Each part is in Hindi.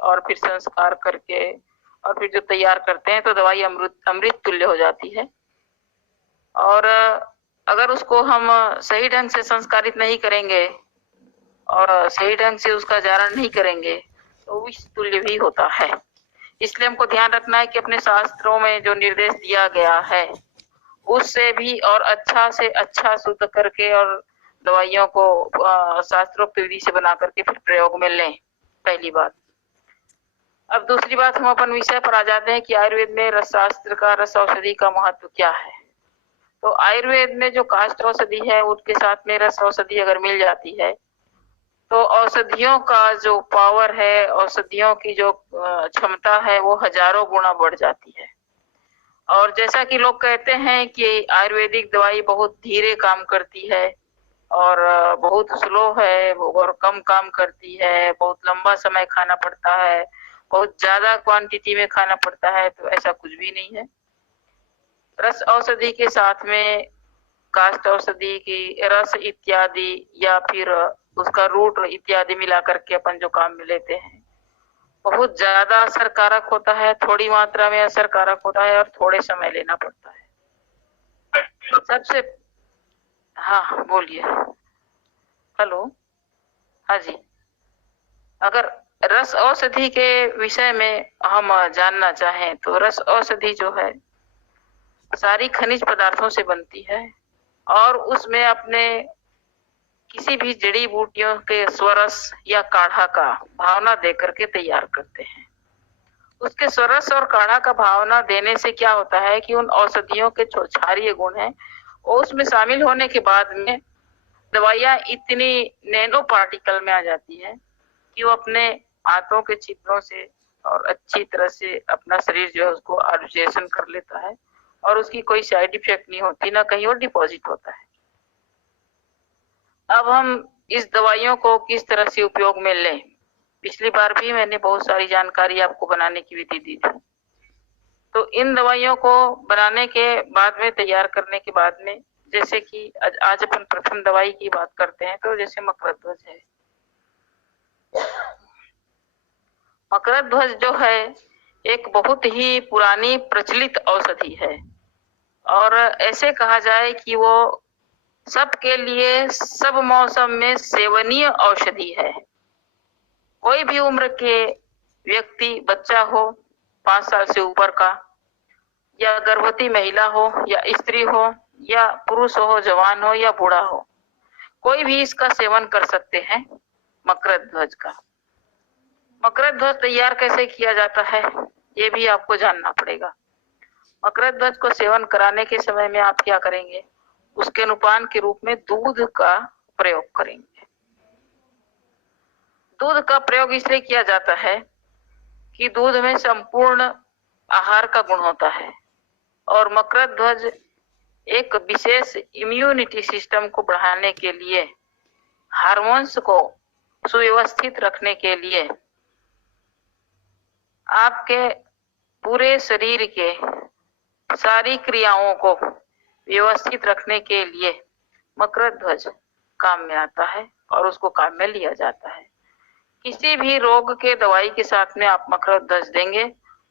और फिर संस्कार करके और फिर जो तैयार करते हैं तो दवाई अमृत अमृत तुल्य हो जाती है। और अगर उसको हम सही ढंग से संस्कारित नहीं करेंगे और सही ढंग से उसका जारण नहीं करेंगे तो विष तुल्य भी होता है। इसलिए हमको ध्यान रखना है कि अपने शास्त्रों में जो निर्देश दिया गया है उससे भी और अच्छा से अच्छा शुद्ध करके और दवाइयों को शास्त्रोक्त विधि से बना करके फिर प्रयोग में लें, पहली बात। अब दूसरी बात, हम अपन विषय पर आ जाते हैं कि आयुर्वेद में रस शास्त्र का, रस औषधि का महत्व क्या है। तो आयुर्वेद में जो काष्ठ औषधि है उसके साथ में रस औषधि अगर मिल जाती है तो औषधियों का जो पावर है, औषधियों की जो क्षमता है वो हजारों गुना बढ़ जाती है। और जैसा कि लोग कहते हैं कि आयुर्वेदिक दवाई बहुत धीरे काम करती है और बहुत स्लो है और कम काम करती है, बहुत लंबा समय खाना पड़ता है, बहुत ज्यादा क्वांटिटी में खाना पड़ता है, तो ऐसा कुछ भी नहीं है। रस औषधि के साथ में काष्ठ औषधि की रस इत्यादि या फिर उसका रूट इत्यादि मिला करके अपन जो काम में लेते हैं बहुत ज्यादा असरकारक होता है, थोड़ी मात्रा में असरकारक होता है और थोड़े समय लेना पड़ता है। सबसे हाँ बोलिए। हेलो, हाँ जी। अगर रस औषधि के विषय में हम जानना चाहें तो रस औषधि जो है सारी खनिज पदार्थों से बनती है और उसमें अपने किसी भी जड़ी बूटियों के स्वरस या काढ़ा का भावना दे करके तैयार करते हैं। उसके स्वरस और काढ़ा का भावना देने से क्या होता है कि उन औषधियों के जो क्षारीय गुण हैं वो उसमें शामिल होने के बाद में दवाइयां इतनी नैनो पार्टिकल में आ जाती है कि वो अपने हाथों के छिद्रों से और अच्छी तरह से अपना शरीर जो है उसको एब्जॉर्प्शन कर लेता है और उसकी कोई साइड इफेक्ट नहीं होती, ना कहीं और डिपॉजिट होता है। अब हम इस दवाइयों को किस तरह से उपयोग में लें, पिछली बार भी मैंने बहुत सारी जानकारी आपको बनाने की विधि दी थी। तो इन दवाइयों को बनाने के बाद में, तैयार करने के बाद में, जैसे कि आज अपन प्रथम दवाई की बात करते हैं तो जैसे मकरध्वज है। मकरध्वज जो है एक बहुत ही पुरानी प्रचलित औषधि है और ऐसे कहा जाए कि वो सबके लिए सब मौसम में सेवनीय औषधि है। कोई भी उम्र के व्यक्ति, बच्चा हो 5 साल से ऊपर का, या गर्भवती महिला हो या स्त्री हो या पुरुष हो, जवान हो या बूढ़ा हो, कोई भी इसका सेवन कर सकते हैं मकरध्वज का। मकरध्वज तैयार कैसे किया जाता है ये भी आपको जानना पड़ेगा। मकरध्वज को सेवन कराने के समय में आप क्या करेंगे, उसके अनुपान के रूप में दूध का प्रयोग करेंगे। दूध का प्रयोग इसलिए किया जाता है कि दूध में संपूर्ण आहार का गुण होता है और मकरध्वज एक विशेष इम्यूनिटी सिस्टम को बढ़ाने के लिए, हार्मोन्स को सुव्यवस्थित रखने के लिए, आपके पूरे शरीर के सारी क्रियाओं को व्यवस्थित रखने के लिए मकरध्वज काम में आता है और उसको काम में लिया जाता है। किसी भी रोग के दवाई के साथ में आप मकरध्वज देंगे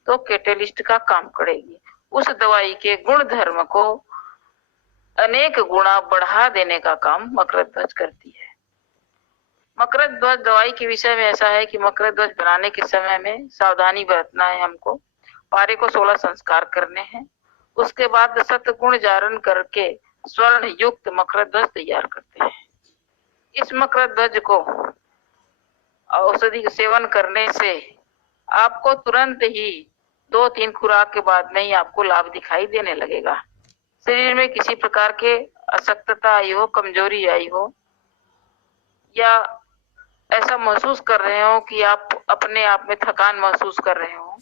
तो कैटेलिस्ट का काम करेगी, उस दवाई के गुण धर्म को अनेक गुना बढ़ा देने का काम मकरध्वज करती है। मकरध्वज दवाई के विषय में ऐसा है कि मकरध्वज बनाने के समय में सावधानी बरतना है हमको। पारे को 16 संस्कार करने हैं, उसके बाद सतगुण जारण करके स्वर्ण युक्त मकरध्वज तैयार करते हैं। इस मकरध्वज को औषधि सेवन करने से आपको तुरंत ही 2-3 खुराक के बाद में ही आपको लाभ दिखाई देने लगेगा। शरीर में किसी प्रकार के अशक्तता आई हो, कमजोरी आई हो या ऐसा महसूस कर रहे हो कि आप अपने आप में थकान महसूस कर रहे हो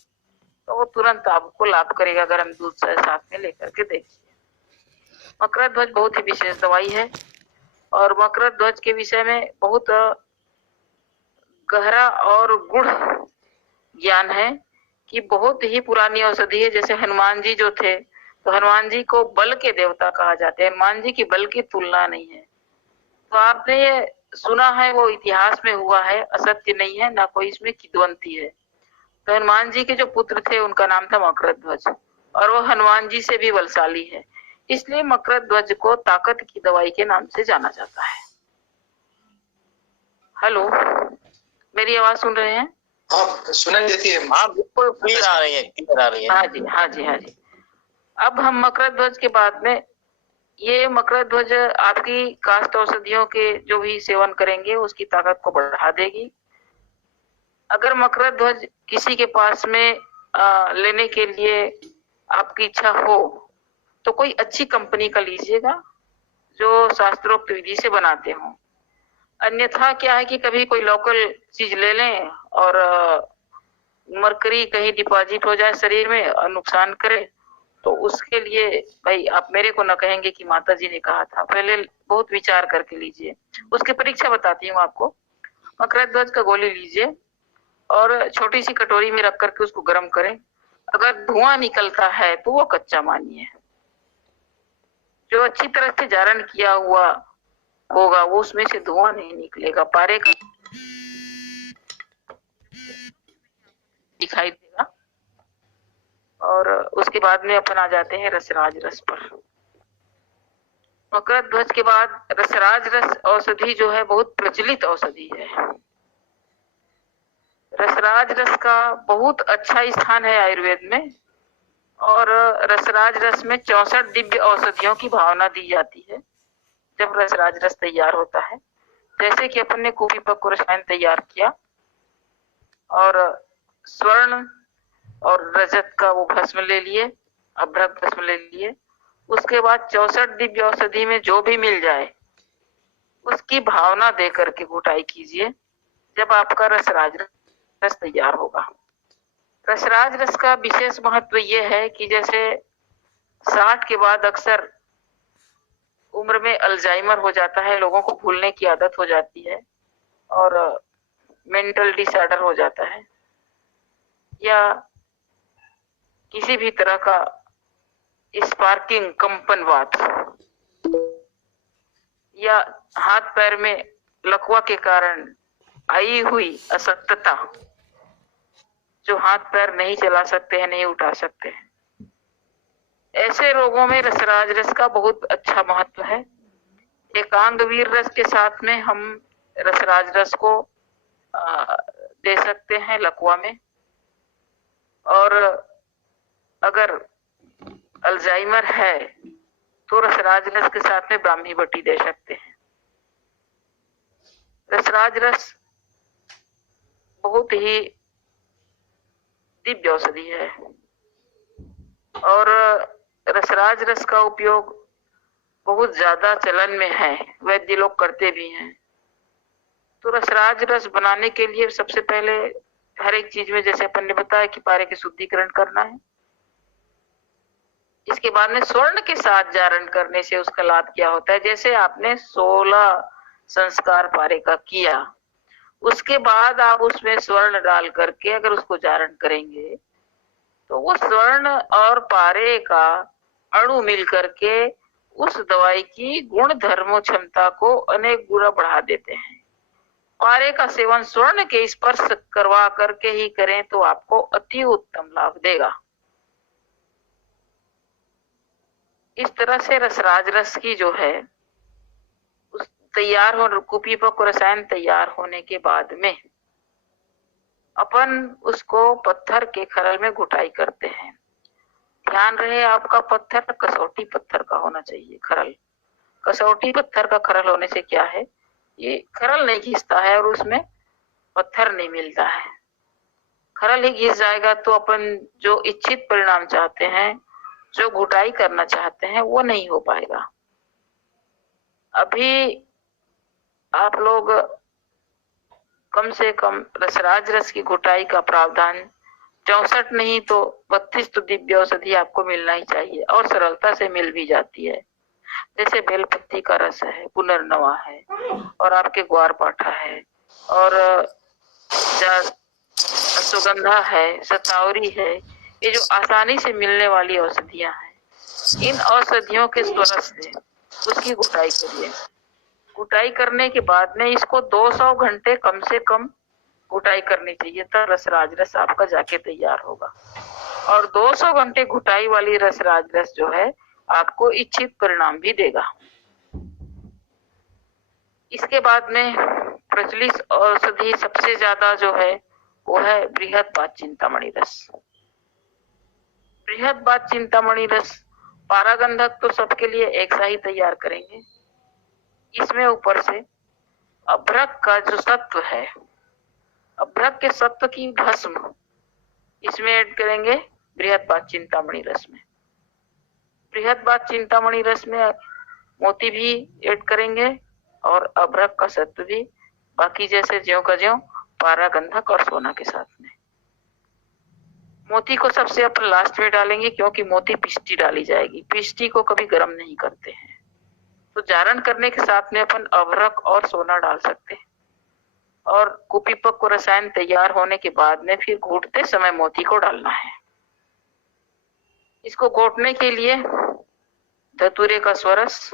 तो वो तुरंत आपको लाभ करेगा गर्म दूध से साथ में लेकर के देखिए। मकरध्वज बहुत ही विशेष दवाई है और मकरध्वज के विषय में बहुत गहरा और गूढ़ ज्ञान है कि बहुत ही पुरानी औषधि है। जैसे हनुमान जी जो थे तो हनुमान जी को बल के देवता कहा जाता है, हनुमान जी की बल की तुलना नहीं है। तो आपने ये सुना है, वो इतिहास में हुआ है, असत्य नहीं है, ना कोई इसमें किद्वंती है। तो हनुमान जी के जो पुत्र थे उनका नाम था मकरध्वज, और वो हनुमान जी से भी बलशाली है, इसलिए मकरध्वज को ताकत की दवाई के नाम से जाना जाता है। हेलो, मेरी आवाज सुन रहे हैं? हाँ, सुनाई देती है। हाँ बिल्कुल क्लियर आ रही है, क्लियर आ रही है। हाँ जी, हाँ जी, हाँ जी। अब हम मकरध्वज के बाद में, ये मकरध्वज आपकी काष्ठ औषधियों के जो भी सेवन करेंगे उसकी ताकत को बढ़ा देगी। अगर मकरध्वज किसी के पास में लेने के लिए आपकी इच्छा हो तो कोई अच्छी कंपनी का लीजिएगा जो शास्त्रोक्त विधि से बनाते हो। अन्यथा क्या है कि कभी कोई लोकल चीज ले लें और मरकरी कहीं डिपॉजिट हो जाए शरीर में और नुकसान करे, तो उसके लिए भाई आप मेरे को न कहेंगे कि माता जी ने कहा था, पहले बहुत विचार करके लीजिए। उसकी परीक्षा बताती हूँ आपको। मकरध्वज का गोली लीजिए और छोटी सी कटोरी में रख करके उसको गर्म करें। अगर धुआं निकलता है तो वो कच्चा मानिए, जो अच्छी तरह से जारण किया हुआ होगा वो उसमें से धुआं नहीं निकलेगा, पारे का दिखाई देगा। और उसके बाद में अपन आ जाते हैं रसराज रस पर। मकरध्वज के बाद रसराज रस औषधि जो है बहुत प्रचलित औषधि है। रसराज रस का बहुत अच्छा स्थान है आयुर्वेद में, और रसराज रस में 64 दिव्य औषधियों की भावना दी जाती है जब रसराज रस तैयार होता है। जैसे कि अपन ने कुपीपक रसायन तैयार किया और स्वर्ण और रजत का वो भस्म ले लिए, अभ्रक भस्म ले लिए। उसके बाद 64 दिव्य औषधि में जो भी मिल जाए उसकी भावना दे करके घुटाई कीजिए, जब आपका रसराज रस तैयार होगा। रसराज रस का विशेष महत्व यह है कि जैसे 60 के बाद अक्सर उम्र में अल्जाइमर हो जाता है, लोगों को भूलने की आदत हो जाती है और मेंटल डिसऑर्डर हो जाता है, या किसी भी तरह का स्पार्किंग कंपनवात, या हाथ पैर में लकवा के कारण आई हुई अशक्तता, जो हाथ पैर नहीं चला सकते हैं, नहीं उठा सकते हैं, ऐसे रोगों में रसराज रस का बहुत अच्छा महत्व है। एकांग वीर रस के साथ में हम रसराज रस को दे सकते हैं लकवा में, और अगर अल्जाइमर है तो रसराज रस के साथ में ब्राह्मी बटी दे सकते हैं। रसराज रस बहुत ही दिव्य औषधि है, और रसराज रस का उपयोग बहुत ज्यादा चलन में है, वैद्य लोग करते भी हैं। तो रसराज रस बनाने के लिए सबसे पहले हर एक चीज में, जैसे अपन ने बताया कि पारे के शुद्धिकरण करना है, इसके बाद में स्वर्ण के साथ जारण करने से उसका लाभ क्या होता है। जैसे आपने 16 संस्कार पारे का किया, उसके बाद आप उसमें स्वर्ण डाल करके अगर उसको जारण करेंगे तो वो स्वर्ण और पारे का अणु मिल करके उस दवाई की गुण धर्मो क्षमता को अनेक गुना बढ़ा देते हैं। पारे का सेवन स्वर्ण के स्पर्श करवा करके ही करें तो आपको अति उत्तम लाभ देगा। इस तरह से रसराज रस की जो है उस तैयार हो, कुपीपक रसायन तैयार होने के बाद में अपन उसको पत्थर के खरल में घुटाई करते हैं। ध्यान रहे आपका पत्थर कसौटी पत्थर का होना चाहिए। खरल कसौटी पत्थर का खरल होने से क्या है, ये खरल नहीं घिसता है और उसमें पत्थर नहीं मिलता है। खरल ही घिस जाएगा तो अपन जो इच्छित परिणाम चाहते हैं, जो घुटाई करना चाहते हैं, वो नहीं हो पाएगा। अभी आप लोग कम से कम रसराज रस की घुटाई का प्रावधान 64 नहीं तो 32 तो दिव्य औषधि आपको मिलना ही चाहिए, और सरलता से मिल भी जाती है। जैसे बेलपत्ती का रस है, पुनर्नवा है, और आपके ग्वार पाठा है, और अश्वगंधा है, सतावरी है, ये जो आसानी से मिलने वाली औषधियां हैं, इन औषधियों के स्वरस से उसकी घुटाई करिए। घुटाई करने के बाद में इसको 200 घंटे कम से कम घुटाई करनी चाहिए, तब रसराज रस आपका जाके तैयार होगा। और 200 घंटे घुटाई वाली रसराज रस जो है आपको इच्छित परिणाम भी देगा। इसके बाद में प्रचलित औषधि सबसे ज्यादा जो है वो है बृहदबात चिंतामणि रस। बृहदबात चिंतामणि रस पारागंधक तो सबके लिए एक सा ही तैयार करेंगे। इसमें ऊपर से अभ्रक का जो सत्व है, अभ्रक के सत्व की भस्म इसमें ऐड करेंगे बृहदबात चिंतामणि रस में। बृहदबात चिंतामणि रस में मोती भी ऐड करेंगे और अभ्रक का सत्व भी, बाकी जैसे ज्यों का ज्यों पारागंधक और सोना के साथ में। मोती को सबसे अपन लास्ट में डालेंगे क्योंकि मोती पिष्टी डाली जाएगी, पिष्टी को कभी गर्म नहीं करते हैं। तो जारण करने के साथ में अपन अभ्रक और सोना डाल सकते हैं और कुपीपक को रसायन तैयार होने के बाद में फिर घोटते समय मोती को डालना है। इसको घोटने के लिए धतूरे का स्वरस,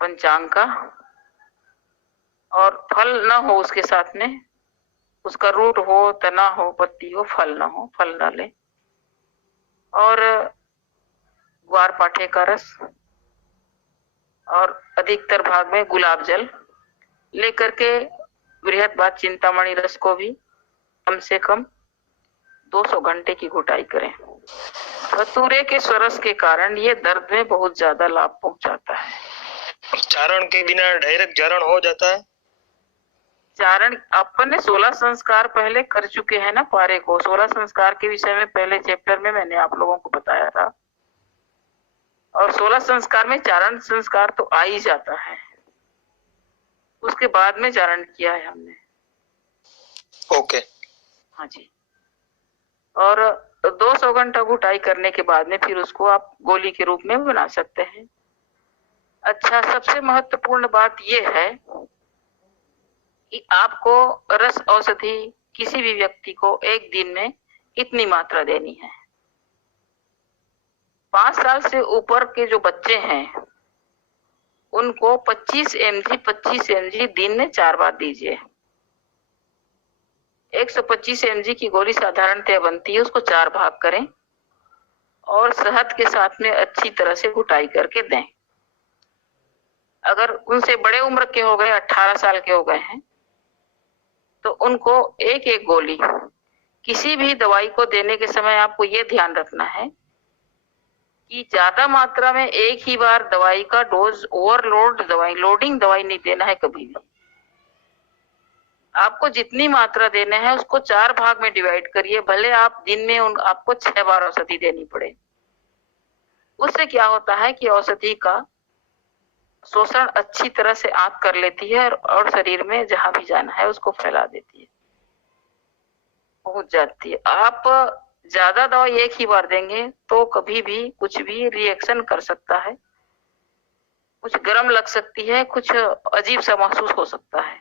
पंचांग का, और फल न हो उसके साथ में, उसका रूट हो, तना हो, पत्ती हो, फल न हो, फल डालें। और ग्वार पाठे का रस और अधिकतर भाग में गुलाब जल लेकर के बृहदबात चिंतामणि रस को भी कम से कम 200 घंटे की घुटाई करें। धतूरे के स्वरस के कारण ये दर्द में बहुत ज्यादा लाभ पहुंचाता है। चारण के बिना डायरेक्ट जारण हो जाता है? चारण अपन ने 16 संस्कार पहले कर चुके हैं ना पारे को। 16 संस्कार के विषय में पहले चैप्टर में मैंने आप लोगों को बताया था, और 16 संस्कार में चारण संस्कार तो आ ही जाता है, उसके बाद में चारण किया है हमने। ओके। हाँ जी। और 200 घंटा घुटाई करने के बाद में फिर उसको आप गोली के रूप में बना सकते हैं। अच्छा, सबसे महत्वपूर्ण बात यह है कि आपको रस औषधि किसी भी व्यक्ति को एक दिन में इतनी मात्रा देनी है। 5 साल से ऊपर के जो बच्चे हैं उनको 25 mg दिन में 4 बार दीजिए। 125 mg की गोली साधारणतः बनती है, उसको 4 भाग करें और शहद के साथ में अच्छी तरह से घुटाई करके दें। अगर उनसे बड़े उम्र के हो गए, 18 साल के हो गए हैं, तो उनको एक एक गोली, किसी भी दवाई को देने के समय आपको ये ध्यान रखना है कि ज्यादा मात्रा में एक ही बार दवाई का डोज, ओवरलोड दवाई, लोडिंग दवाई नहीं देना है कभी भी। आपको जितनी मात्रा देना है उसको 4 भाग में डिवाइड करिए, भले आप दिन में आपको 6 बार औषधि देनी पड़े। उससे क्या होता है कि औषधि का शोषण अच्छी तरह से आंत कर लेती है और शरीर में जहां भी जाना है उसको फैला देती है, पहुंच जाती है। आप ज्यादा दवाई एक ही बार देंगे तो कभी भी कुछ भी रिएक्शन कर सकता है, कुछ गर्म लग सकती है, कुछ अजीब सा महसूस हो सकता है।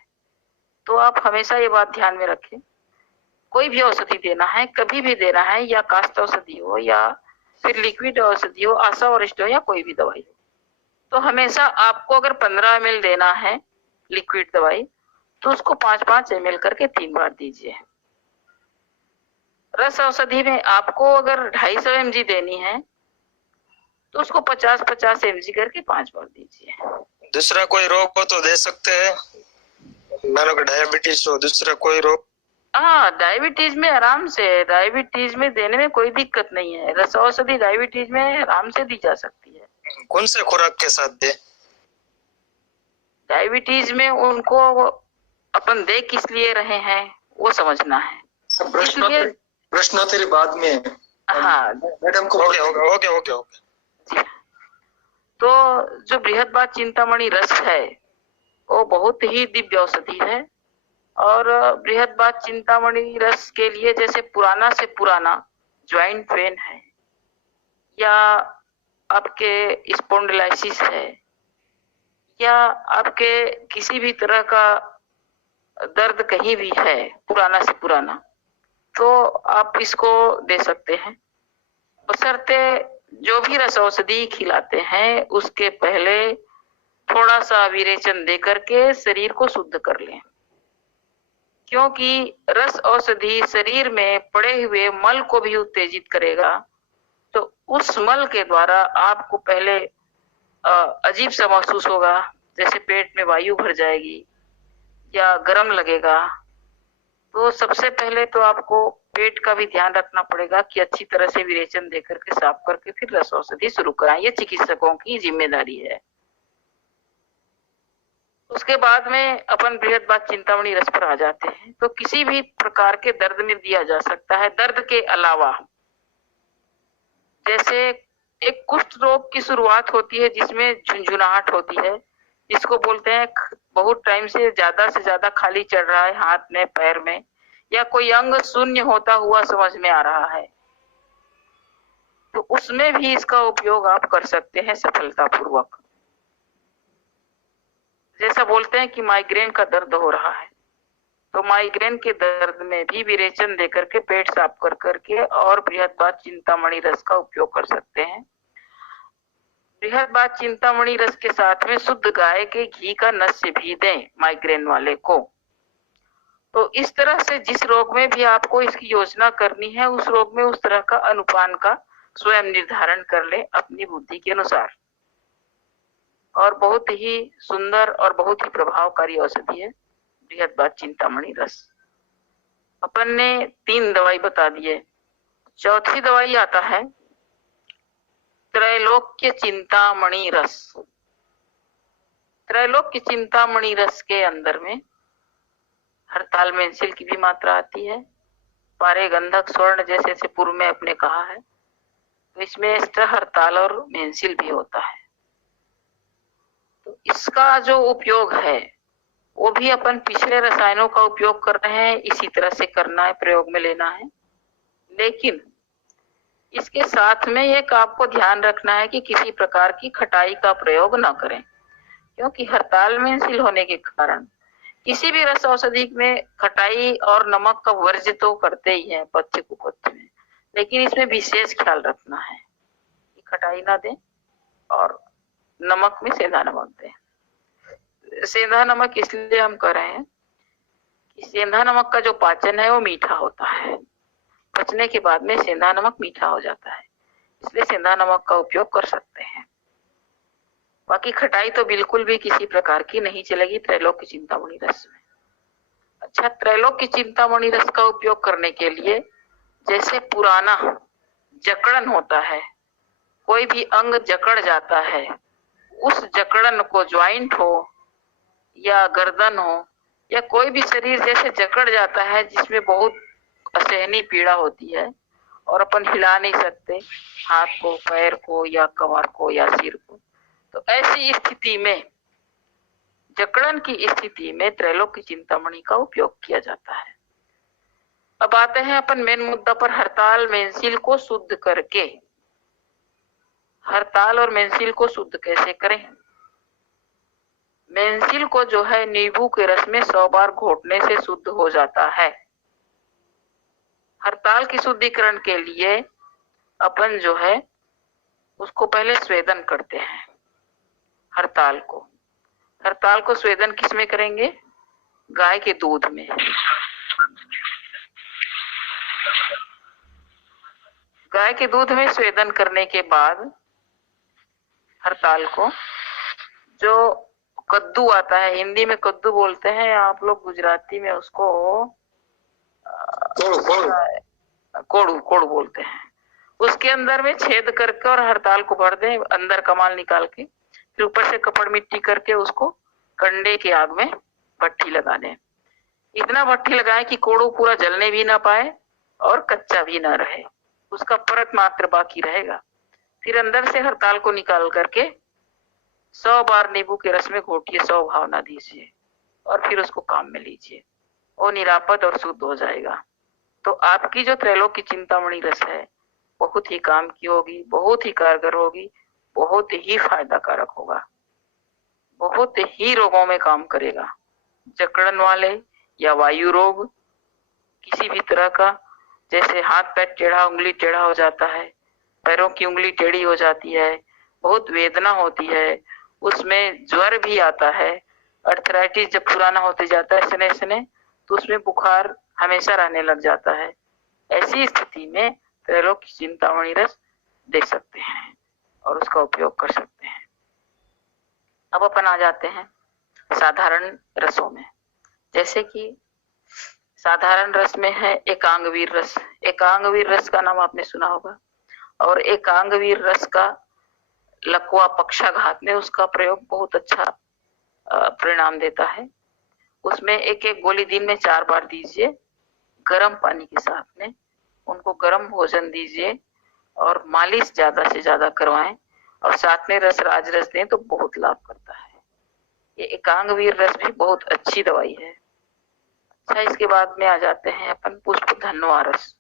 तो आप हमेशा ये बात ध्यान में रखें, कोई भी औषधि देना है, कभी भी देना है, या कास्ट औषधि हो या फिर लिक्विड औषधि हो, आशा वरिष्ठ हो या कोई भी दवाई हो, तो हमेशा आपको अगर 15 ml देना है लिक्विड दवाई तो उसको 5-5 ml करके 3 बार दीजिए। रस औषधि में आपको अगर 250 mg देनी है तो उसको 50-50 mg करके 5 बार दीजिए। दूसरा कोई रोग हो तो दे सकते हैं, मानो कि डायबिटीज हो, दूसरा कोई रोग? हाँ, डायबिटीज में आराम से, डायबिटीज में देने में कोई दिक्कत नहीं है। रस औषधि डायबिटीज में आराम से दी जा सकती है। कौन से खुराक के साथ दे? डायबिटीज में उनको अपन दे किस लिए रहे हैं वो समझना है। प्रश्नोत्तरी बाद में। हाँ मैडम को ओके। तो जो बृहदबात चिंतामणि रस है वो बहुत ही दिव्य औषधि है, और बृहदबात चिंतामणि रस के लिए जैसे पुराना से पुराना ज्वाइंट पेन है या आपके स्पॉन्डिलाइसिस है या आपके किसी भी तरह का दर्द कहीं भी है पुराना से पुराना, तो आप इसको दे सकते हैं। बशर्ते जो भी रस औषधि खिलाते हैं उसके पहले थोड़ा सा विरेचन दे करके शरीर को शुद्ध कर लें। क्योंकि रस औषधि शरीर में पड़े हुए मल को भी उत्तेजित करेगा। तो उस मल के द्वारा आपको पहले अजीब सा महसूस होगा, जैसे पेट में वायु भर जाएगी या गर्म लगेगा। तो सबसे पहले तो आपको पेट का भी ध्यान रखना पड़ेगा कि अच्छी तरह से विरेचन दे करके साफ करके फिर रस औषधि शुरू कराएं। ये चिकित्सकों की जिम्मेदारी है। उसके बाद में अपन बृहदबात चिंतामणि रस पर आ जाते हैं। तो किसी भी प्रकार के दर्द में दिया जा सकता है। दर्द के अलावा जैसे एक कुष्ठ रोग की शुरुआत होती है जिसमें झुंझुनाहट होती है, जिसको बोलते हैं बहुत टाइम से ज्यादा खाली चढ़ रहा है हाथ में पैर में, या कोई अंग शून्य होता हुआ समझ में आ रहा है, तो उसमें भी इसका उपयोग आप कर सकते हैं सफलतापूर्वक। जैसा बोलते हैं कि माइग्रेन का दर्द हो रहा है, तो माइग्रेन के दर्द में भी विरेचन देकर के पेट साफ कर करके और बृहदबात चिंतामणि रस का उपयोग कर सकते हैं। बृहदबात चिंतामणि रस के साथ में शुद्ध गाय के घी का नस्य भी दें माइग्रेन वाले को। तो इस तरह से जिस रोग में भी आपको इसकी योजना करनी है, उस रोग में उस तरह का अनुपान का स्वयं निर्धारण कर ले अपनी बुद्धि के अनुसार। और बहुत ही सुंदर और बहुत ही प्रभावकारी औषधि है बृहदबात चिंतामणि रस। अपन ने 3 दवाई बता दिए। चौथी दवाई आता है त्रैलोक्य चिंतामणि रस। त्रैलोक्य चिंतामणि रस के अंदर में हरताल मेंसिल की भी मात्रा आती है, पारे गंधक स्वर्ण जैसे से पूर्व में अपने कहा है, तो इसमें एस्टर हरताल और मेंसिल भी होता है। तो इसका जो उपयोग है वो भी अपन पिछले रसायनों का उपयोग कर रहे हैं, इसी तरह से करना है, प्रयोग में लेना है। लेकिन इसके साथ में एक आपको ध्यान रखना है कि किसी प्रकार की खटाई का प्रयोग न करें, क्योंकि हरताल मेंसिल होने के कारण किसी भी रस औषधि में खटाई और नमक का वर्ज्य तो करते ही हैं पथ्य कुपथ्य में, लेकिन इसमें विशेष ख्याल रखना है कि खटाई ना दें और नमक में सेंधा नमक दें। सेंधा नमक इसलिए हम कर रहे हैं कि सेंधा नमक का जो पाचन है वो मीठा होता है, पचने के बाद में सेंधा नमक मीठा हो जाता है, इसलिए सेंधा नमक का उपयोग कर सकते हैं। बाकी खटाई तो बिल्कुल भी किसी प्रकार की नहीं चलेगी त्रैलोक्य चिंतामणि रस में। अच्छा, त्रैलोक्य चिंतामणि रस का उपयोग करने के लिए जैसे पुराना जकड़न होता है, कोई भी अंग जकड़ जाता है, उस जकड़न को ज्वाइंट हो या गर्दन हो या कोई भी शरीर जैसे जकड़ जाता है जिसमें बहुत असहनीय पीड़ा होती है और अपन हिला नहीं सकते हाथ को, पैर को या कमर को या सिर को, तो ऐसी स्थिति में, जकड़न की स्थिति में त्रैलोक्य चिंतामणि का उपयोग किया जाता है। अब आते हैं अपन मेन मुद्दा पर, हरताल मेंसिल को शुद्ध करके। हरताल और मेंसिल को शुद्ध कैसे करें? मेंसिल को जो है नींबू के रस में 100 बार घोटने से शुद्ध हो जाता है। हरताल की शुद्धिकरण के लिए अपन जो है उसको पहले स्वेदन करते हैं। हरताल को स्वेदन किसमें करेंगे? गाय के दूध में। गाय के दूध में स्वेदन करने के बाद हरताल को, जो कद्दू आता है, हिंदी में कद्दू बोलते हैं, आप लोग गुजराती में उसको कोड़ू बोलते हैं, उसके अंदर में छेद करके और हरताल को भर दें, अंदर कमाल निकाल के, फिर ऊपर से कपड़ मिट्टी करके उसको कंडे की आग में भट्ठी लगा दें। इतना भट्ठी लगाएं कि कोड़ू पूरा जलने भी ना पाए और कच्चा भी ना रहे, उसका परत मात्र बाकी रहेगा। फिर अंदर से हरताल को निकाल करके 100 बार नींबू के रस में घोटिए, 100 भावना दीजिए और फिर उसको काम में लीजिए, वो निरापद और शुद्ध हो जाएगा। तो आपकी जो त्रैलोक्य चिंतामणि रस है बहुत ही काम की होगी, बहुत ही कारगर होगी, बहुत ही फायदा कारक होगा, बहुत ही रोगों में काम करेगा। जकड़न वाले या वायु रोग, किसी भी तरह का, जैसे हाथ पैर टेढ़ा, उंगली टेढ़ा हो जाता है, पैरों की उंगली टेढ़ी हो जाती है, बहुत वेदना होती है, उसमें ज्वर भी आता है, अर्थराइटिस जब पुराना होते जाता है सने सने, तो उसमें बुखार हमेशा रहने लग जाता है। ऐसी स्थिति में त्रैलोक चिंतामणि रस दे सकते हैं और उसका उपयोग कर सकते हैं। अब अपन आ जाते हैं साधारण रसों में। जैसे कि साधारण रस में है एकांगवीर रस। एकांगवीर रस का नाम आपने सुना होगा, और एकांगवीर रस का लकवा पक्षाघात में उसका प्रयोग बहुत अच्छा परिणाम देता है। उसमें एक एक गोली दिन में 4 बार दीजिए, गर्म पानी के साथ में उनको गर्म भोजन दीजिए और मालिश ज्यादा से ज्यादा करवाएं और साथ में रस राजरस दें तो बहुत लाभ करता है। ये एकांगवीर रस भी बहुत अच्छी दवाई है। अच्छा, इसके बाद में आ जाते हैं अपन पुष्प धनवा रस।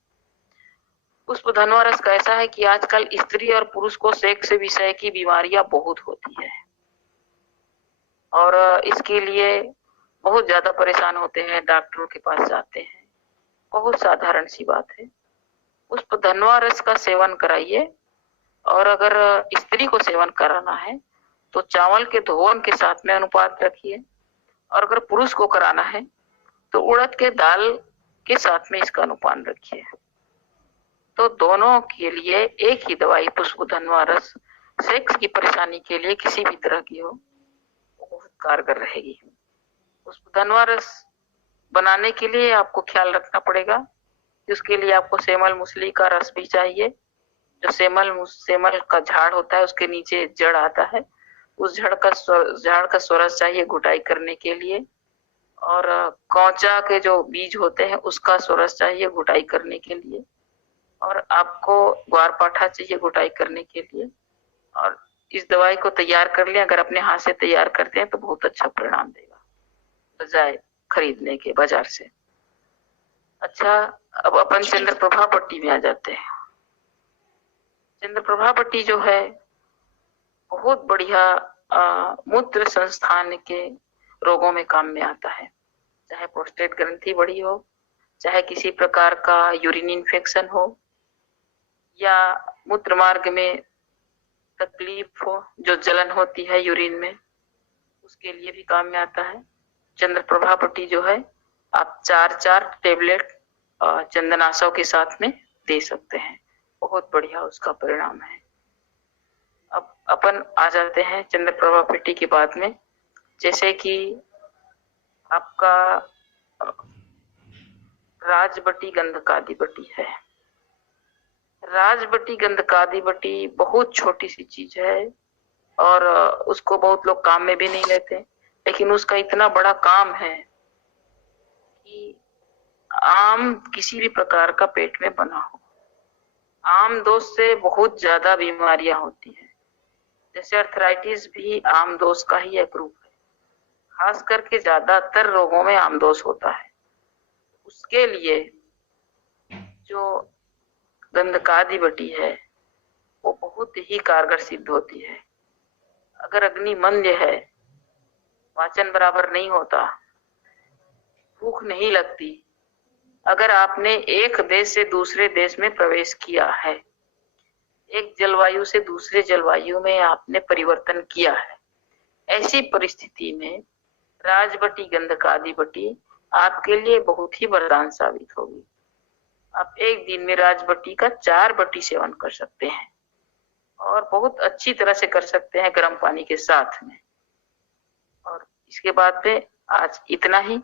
पुष्प धनवा रस कैसा है कि आजकल स्त्री और पुरुष को सेक्स विषय की बीमारियां बहुत होती है और इसके लिए बहुत ज्यादा परेशान होते हैं, डॉक्टरों के पास जाते हैं। बहुत साधारण सी बात है, पुष्प धनवा रस का सेवन कराइए। और अगर स्त्री को सेवन कराना है तो चावल के धोवन के साथ में अनुपात रखिए, और अगर पुरुष को कराना है तो उड़द के दाल के साथ में इसका अनुपान रखिए। तो दोनों के लिए एक ही दवाई पुष्प धनवा रस सेक्स की परेशानी के लिए किसी भी तरह की हो बहुत कारगर रहेगी। पुष्प धनवा रस बनाने के लिए आपको ख्याल रखना पड़ेगा कि उसके लिए आपको सेमल मूसली का रस भी चाहिए। जो सेमल का झाड़ होता है उसके नीचे जड़ आता है, उस झाड़ का स्वरस चाहिए घुटाई करने के लिए। और कौचा के जो बीज होते हैं उसका स्वरस चाहिए घुटाई करने के लिए। और आपको ग्वारपाठा चाहिए घुटाई करने के लिए। और इस दवाई को तैयार कर लें, अगर अपने हाथ से तैयार करते हैं तो बहुत अच्छा परिणाम देगा बजाय खरीदने के बाजार से। अच्छा, अब अपन चंद्रप्रभा पट्टी में आ जाते हैं। चंद्रप्रभा पट्टी जो है बहुत बढ़िया मूत्र संस्थान के रोगों में काम में आता है। चाहे प्रोस्टेट ग्रंथि बढ़ी हो, चाहे किसी प्रकार का यूरिन इन्फेक्शन हो, या मूत्र मार्ग में तकलीफ हो, जो जलन होती है यूरिन में, उसके लिए भी काम में आता है। चंद्रप्रभा पट्टी जो है आप 4 टेबलेट चंदनाशव के साथ में दे सकते हैं, बहुत बढ़िया उसका परिणाम है। अब अपन आ जाते हैं चंद्रप्रभा पट्टी के बाद में, जैसे कि आपका राजबटी गंधकादि बटी है। राजबटी गंधकादि बटी बहुत छोटी सी चीज है और उसको बहुत लोग काम में भी नहीं लेते, लेकिन उसका इतना बड़ा काम है कि आम किसी भी प्रकार का पेट में बना हो, आम दोष से बहुत ज्यादा बीमारियां होती हैं। जैसे अर्थराइटिस भी आम दोष का ही एक रूप है, खास करके ज्यादातर रोगों में आम दोष होता है। उसके लिए जो गंधकादि बटी है वो बहुत ही कारगर सिद्ध होती है। अगर अग्नि मंद्य है, वाचन बराबर नहीं होता, भूख नहीं लगती, अगर आपने एक देश से दूसरे देश में प्रवेश किया है, एक जलवायु से दूसरे जलवायु में आपने परिवर्तन किया है, ऐसी परिस्थिति में राजबटी गंधकादि बटी आपके लिए बहुत ही वरदान साबित होगी। आप एक दिन में राजबटी का 4 बटी सेवन कर सकते हैं और बहुत अच्छी तरह से कर सकते हैं गर्म पानी के साथ में। और इसके बाद में आज इतना ही।